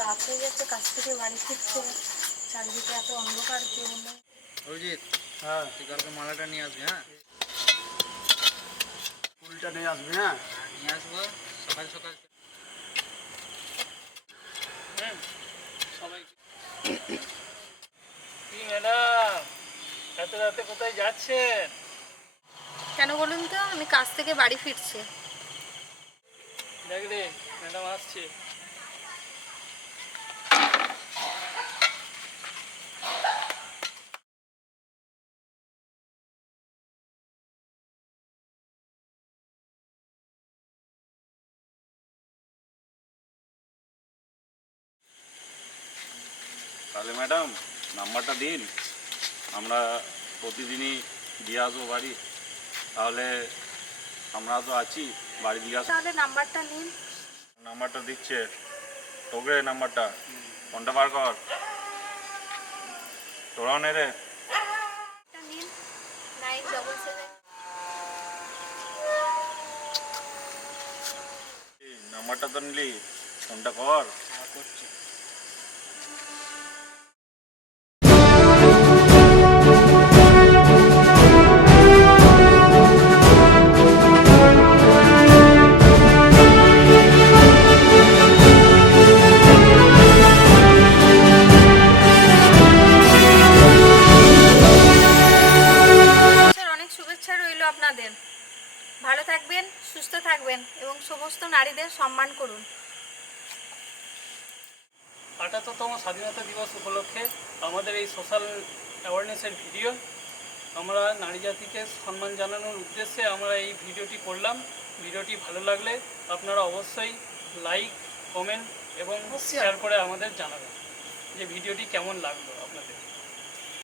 রাত হয়ে যাচ্ছে, কাছ থেকে বাড়ি ফিরছে, চারিদিকে এত অন্ধকার, কেউ নেই। অভিজিৎ, হ্যাঁ তুই কালকে মালাটা নিয়ে আসবি। হ্যাঁ, ফুলটা নিয়ে আসবি। হ্যাঁ নিয়ে আসবো সকাল সকাল। সবাই কি ম্যাডাম, এত রাতে কোথায় যাচ্ছেন? কেন বলুন তো? আমি কাছ থেকে বাড়ি ফিরছি। দেখ রে, ম্যাডাম আসছে। তাহলে ম্যাডাম নাম্বারটা দিন, আমরা প্রতিদিনই দিয়ে আসবো বাড়ি। তাহলে আমরা তো আছি, বাড়ি দিয়ে আসবো। তাহলে নাম্বারটা নিন। নাম্বারটা দিচ্ছে তোকে, নাম্বারটা ফোনটা বার কর। তোরাও নে রে। নিন 977। নাম্বারটা তো নিলি, ফোনটা কর। করছি। অনেক শুভেচ্ছা রইল আপনাদের। ভালো থাকবেন, সুস্থ থাকবেন এবং সমস্ত নারীদের সম্মান করুন। ৭৮তম স্বাধীনতা দিবস উপলক্ষে আমাদের এই সোশ্যাল অ্যাওয়ারনেসের ভিডিও, আমরা নারী জাতিকে সম্মান জানানোর উদ্দেশ্যে আমরা এই ভিডিওটি করলাম। ভিডিওটি ভালো লাগলে আপনারা অবশ্যই লাইক, কমেন্ট এবং শেয়ার করে আমাদের জানাবেন যে ভিডিওটি কেমন লাগলো আপনাদের।